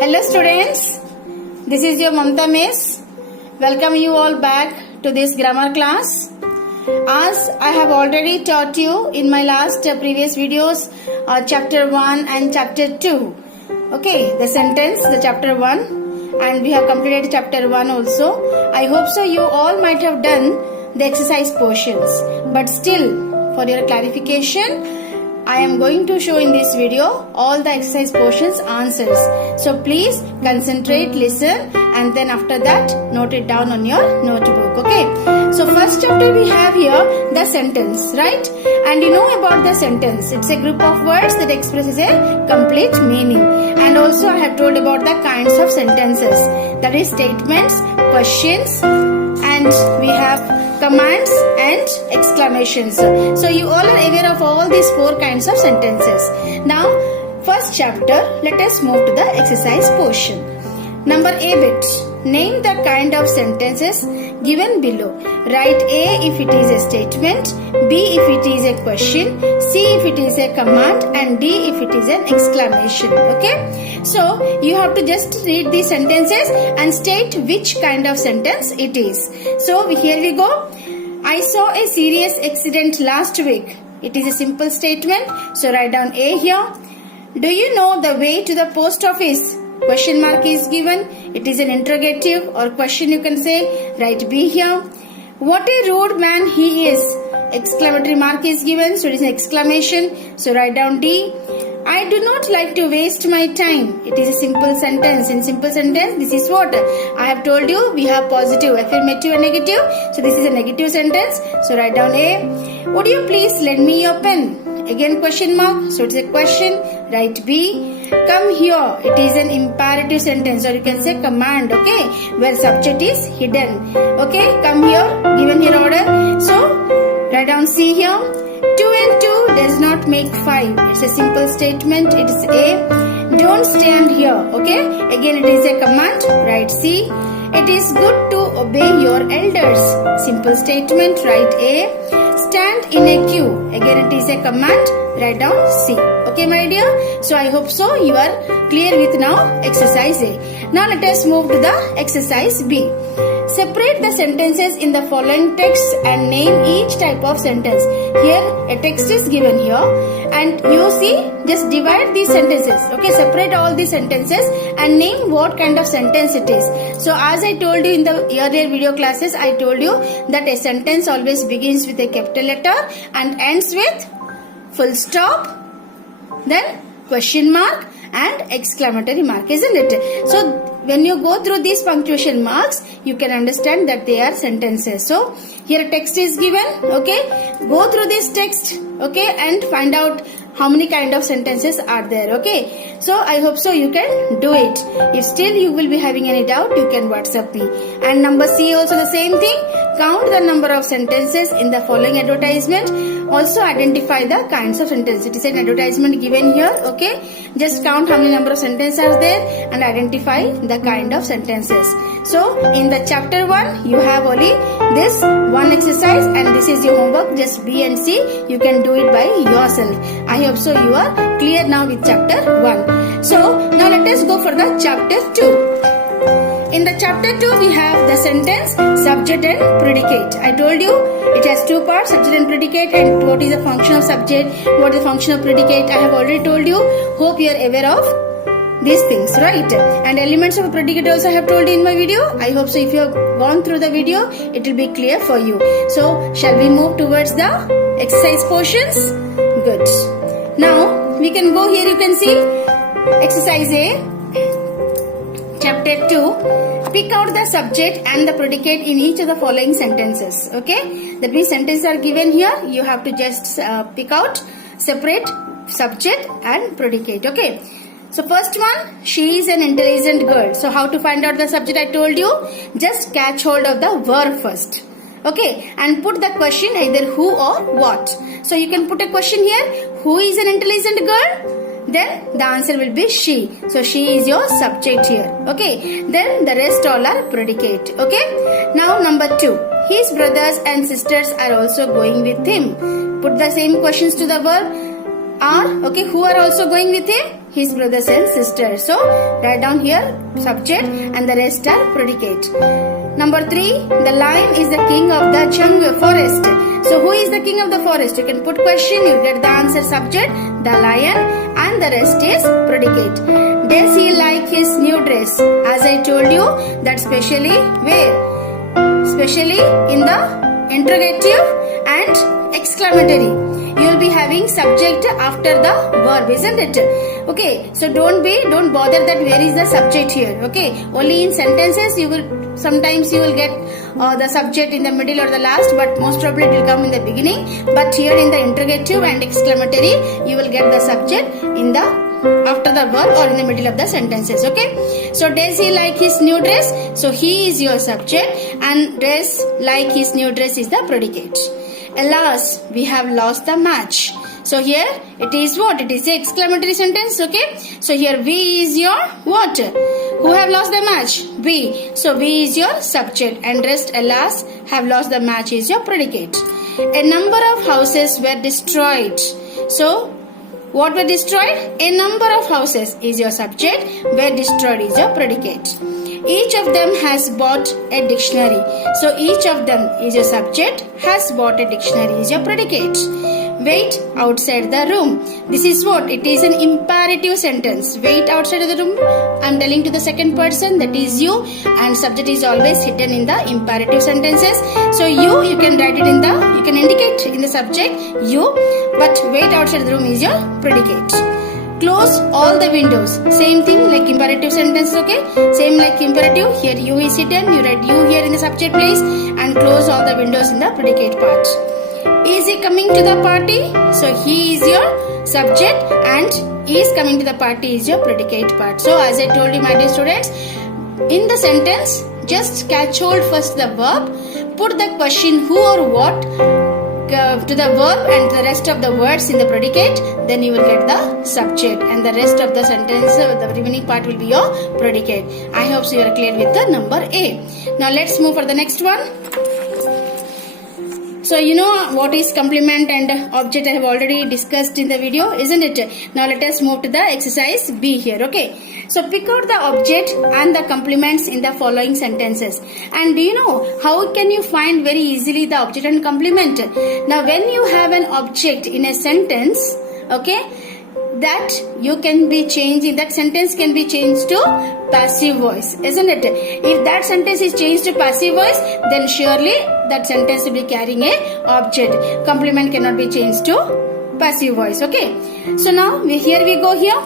Hello students, this is your Mamta Miss. Welcome you all back to this grammar class. As I have already taught you in my last previous videos, chapter 1 and chapter 2. Okay, the sentence, the chapter 1, and we have completed chapter 1 also. I hope so you all might have done the exercise portions, but still for your clarification, I am going to show in this video all the exercise portions answers. So please concentrate, listen, and then after that note it down on your notebook. Okay. So first chapter we have here the sentence, right? And you know about the sentence. It's a group of words that expresses a complete meaning. And also I have told about the kinds of sentences. That is statements, questions, and we have commands and exclamations. So you all are aware of all these 4 kinds of sentences. Now first chapter, let us move to the exercise portion. Number A bit. Name the kind of sentences given below. Write A if it is a statement, B if it is a question, C if it is a command, and D if it is an exclamation. Okay. So you have to just read these sentences and state which kind of sentence it is. So here we go. I saw a serious accident last week. It is a simple statement. So write down A here. Do you know the way to the post office? Question mark is given. It is an interrogative or question you can say. Write B here. What a rude man he is. Exclamatory mark is given. So it is an exclamation. So write down D. I do not like to waste my time. It is a simple sentence. In simple sentence, this is what I have told you. We have positive, affirmative and negative. So this is a negative sentence. So write down A. Would you please lend me your pen? Again question mark. So it's a question. Write B. Come here. It is an imperative sentence, or you can say command. Okay, where subject is hidden. Okay, come here. Given here order. So write down C here. 2 and 2 does not make 5. It's a simple statement. It is A. Don't stand here. Okay. Again it is a command. Write C. It is good to obey your elders. Simple statement. Write A. Stand in a queue. Again it is a command. Write down C. Okay my dear. So I hope so you are clear with now exercise A. Now let us move to the exercise B. Separate the sentences in the following text and name each type of sentence. Here a text is given here and you see just divide these sentences. Okay, separate all these sentences and name what kind of sentence it is. So as I told you in the earlier video classes, I told you that a sentence always begins with a capital letter and ends with full stop, then question mark and exclamatory mark, isn't it? So when you go through these punctuation marks, you can understand that they are sentences. So here a text is given. Okay, go through this text. Okay, and find out how many kind of sentences are there. Okay, so I hope so you can do it. If still you will be having any doubt, you can WhatsApp me. And number C also the same thing. Count the number of sentences in the following advertisement. Also identify the kinds of sentences. It is an advertisement given here. Okay, just count how many number of sentences are there and identify the kind of sentences. So in the chapter 1 you have only this one exercise and this is your homework. Just B and C you can do it by yourself. I hope so you are clear now with chapter 1. So now let us go for the chapter 2. In the chapter 2 we have the sentence, subject and predicate. I told you it has 2 parts, subject and predicate, and what is the function of subject, what is the function of predicate. I have already told you. Hope you are aware of these things, right? And elements of a predicate also I have told you in my video. I hope so if you have gone through the video, it will be clear for you. So shall we move towards the exercise portions? Good. Now we can go here. You can see exercise A. Chapter 2, pick out the subject and the predicate in each of the following sentences. Okay, that means sentences are given here. You have to just pick out, separate subject and predicate. Okay, so first one, she is an intelligent girl. So how to find out the subject? I told you, just catch hold of the verb first. Okay, and put the question either who or what. So you can put a question here, who is an intelligent girl? Then the answer will be she. So she is your subject here. Okay. Then the rest all are predicate. Okay. Now number 2. His brothers and sisters are also going with him. Put the same questions to the verb are. Okay. Who are also going with him? his brothers and sisters. So write down here subject and the rest are predicate. Number 3, the lion is the king of the jungle forest. So who is the king of the forest? You can put question, you get the answer subject, the lion, and the rest is predicate. Does he like his new dress? As I told you that specially where? Especially in the interrogative and exclamatory. You will be having subject after the verb, isn't it? Okay, so don't bother that where is the subject here. Okay, only in sentences sometimes you will get the subject in the middle or the last, but most probably it will come in the beginning. But here in the interrogative and exclamatory, you will get the subject in the after the verb or in the middle of the sentences. Okay, so does he like his new dress? So he is your subject and does like his new dress is the predicate. Alas, we have lost the match. So here it is what? It is the exclamatory sentence. Okay, so here we is your what? Who have lost the match? We. So we is your subject and rest alas have lost the match is your predicate. A number of houses were destroyed. So what were destroyed? A number of houses is your subject, were destroyed is your predicate. Each of them has bought a dictionary. So each of them is your subject, has bought a dictionary is your predicate. Wait outside the room. This is what? It is an imperative sentence. Wait outside of the room. I am telling to the second person, that is you, and subject is always hidden in the imperative sentences. So you can write it in the, you can indicate in the subject you, but wait outside the room is your predicate. Close all the windows. Same thing like imperative sentence, okay? Same like imperative. Here you is hidden. You write you here in the subject place and close all the windows in the predicate part. Is he coming to the party? So he is your subject and is coming to the party is your predicate part. So as I told you, my dear students, in the sentence, just catch hold first the verb, put the question who or what to the verb and the rest of the words in the predicate, then you will get the subject and the rest of the sentence, the remaining part will be your predicate. I hope so you are clear with the number A. Now let's move for the next one. So you know what is complement and object I have already discussed in the video, isn't it? Now let us move to the exercise B here, okay? So pick out the object and the complements in the following sentences. And do you know how can you find very easily the object and complement? Now when you have an object in a sentence, okay, that you can be changing, that sentence can be changed to passive voice, isn't it? If that sentence is changed to passive voice, then surely that sentence will be carrying a object. Complement cannot be changed to passive voice, okay? So now here we go here.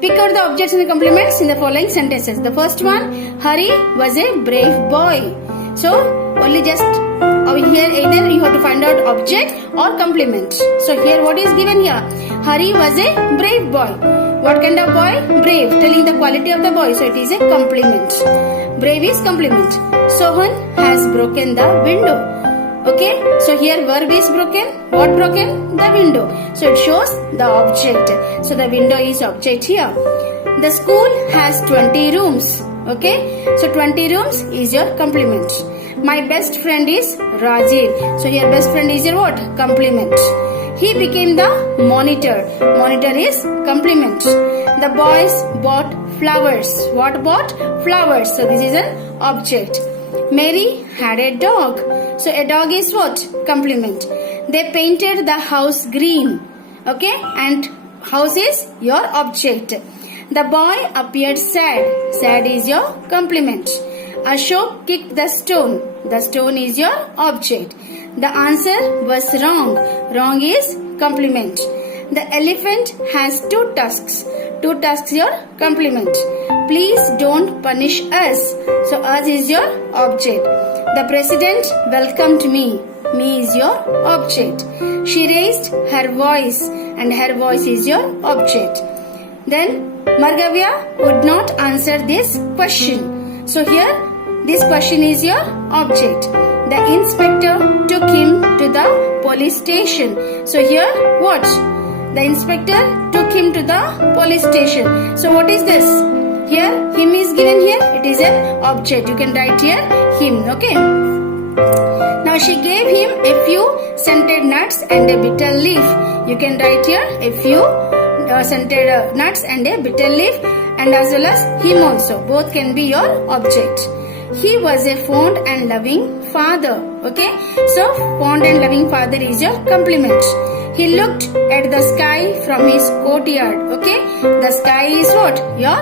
Pick out the objects and the complements in the following sentences. The first one, Hari was a brave boy. So only just over here either you have to find out object or complement. So here what is given here? Hari was a brave boy. What kind of boy? Brave, telling the quality of the boy. So it is a complement. Brave is complement. Sohan has broken the window. Okay, so here verb is broken. What broken? The window. So it shows the object. So the window is object here. The school has 20 rooms. Okay, so 20 rooms is your complement. My best friend is Rajiv. So here best friend is your what? Complement. He became the monitor. Monitor is complement. The boys bought flowers. What bought? Flowers. So this is an object. Mary had a dog. So a dog is what? Complement. They painted the house green. Okay, and house is your object. The boy appeared sad. Sad is your complement. Ashok kicked the stone. The stone is your object. The answer was wrong. Wrong is complement. The elephant has 2 tusks. 2 tusks your complement. Please don't punish us. So us is your object. The president welcomed me. Me is your object. She raised her voice and her voice is your object. Then Margavya would not answer this question. So here this question is your object. The inspector took him to the police station. So here what? The inspector took him to the police station. So what is this? Here him is given here. It is an object. You can write here him. Okay. Now she gave him a few scented nuts and a bitter leaf. You can write here a few scented nuts and a bitter leaf, and as well as him also. Both can be your object. He was a fond and loving father. Okay, so fond and loving father is your complement. He looked at the sky from his courtyard. Okay, the sky is what? Your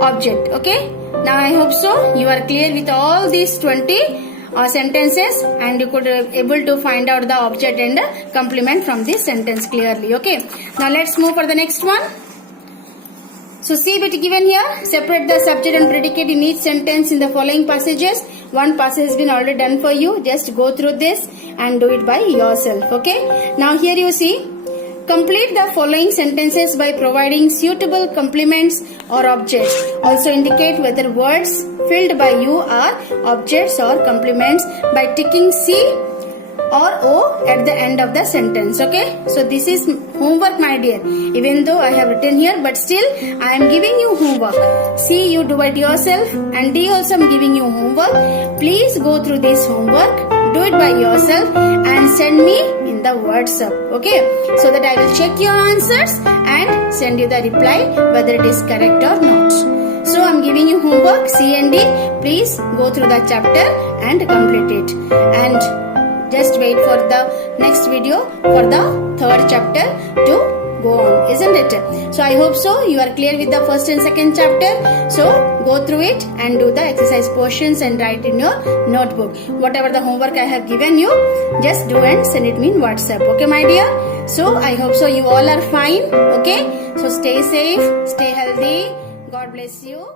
object. Okay, now I hope so you are clear with all these 20 sentences, and you could able to find out the object and complement from this sentence clearly. Okay, now let's move for the next one. So see bit given here, separate the subject and predicate in each sentence in the following passages. One passage has been already done for you. Just go through this and do it by yourself. Okay, now here you see, complete the following sentences by providing suitable complements or objects. Also indicate whether words filled by you are objects or complements by ticking C or O at the end of the sentence. Okay, so this is homework, my dear. Even though I have written here, but still I am giving you homework. C, you do it yourself, and D also I am giving you homework. Please go through this homework, do it by yourself, and send me in the WhatsApp. Okay, so that I will check your answers and send you the reply whether it is correct or not. So I am giving you homework C and D. Please go through the chapter and complete it, and just wait for the next video for the third chapter to go on, isn't it? So I hope so you are clear with the first and second chapter. So go through it and do the exercise portions and write in your notebook. Whatever the homework I have given you, just do and send it me in WhatsApp. Okay, my dear? So I hope so you all are fine. Okay, so stay safe, stay healthy. God bless you.